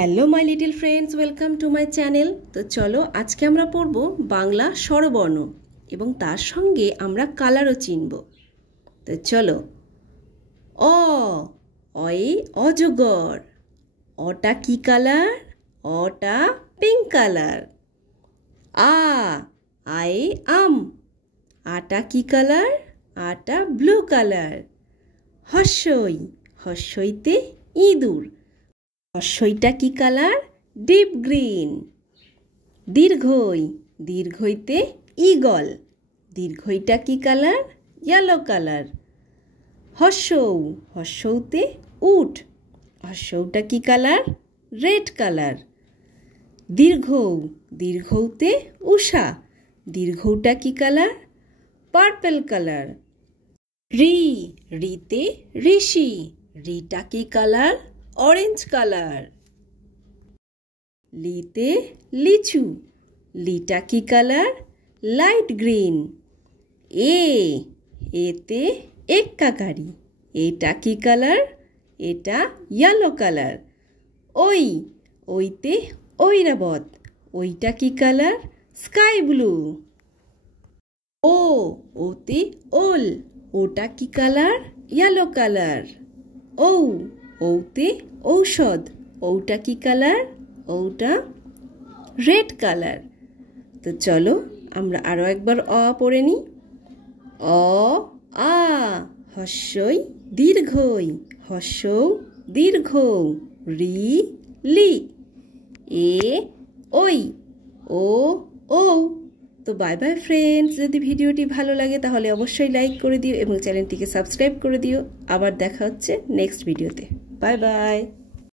Hello my little friends, welcome to my channel. তো চলো আজকে আমরা পড়ব বাংলা স্বরবর্ণ এবং তার সঙ্গে আমরা কালারও চিনব। তো চলো। অ, অয়ে অজগর। অটা কি কালার? অটা পিঙ্ক কালার। আ, আয়ে আম। আটা কি কালার? আটা ব্লু কালার। হর্ষই, হর্ষইতে ইঁদুর। হর্ষইটা কি কালার? Deep green. দীর্ঘই, দীর্ঘইতে ঈগল। দীর্ঘইটা কি কালার? Yellow colour. হর্ষৌ, হর্ষৌতে উট। হর্ষৌটা কি কালার? Red colour. দীর্ঘৌ, দীর্ঘৌতে উষা। দীর্ঘৌটা কি কালার? Purple colour. রি, রিতে ঋষি। রিটা কি কালার? Orange colour. লিতে লিচু। লিটা কি কালার? Light green. এ, এতে এক্কাকারি। এটা কি কালার? এটা ইয়েলো কালার। ওই, ওইতে ঐরাবত। ওইটা কি কালার? Sky blue. ও, ওতে ওল। ওটা কি কালার? Yellow colour. ঔ, ওতে ঔষধ। ওটা কি কালার? ওটা রেড কালার। তো চলো আমরা আরও একবার অ পড়ে নিই। অ, আ, হর্ষই দীর্ঘই। হর্ষৌ দীর্ঘ। রি, লি। এ, ওই। ও, ঔ। তো বাই বাই ফ্রেন্ডস। যদি ভিডিওটি ভালো লাগে তাহলে অবশ্যই লাইক করে দিও এবং চ্যানেলটিকে সাবস্ক্রাইব করে দিও। আবার দেখা হচ্ছে নেক্সট ভিডিওতে। Bye bye.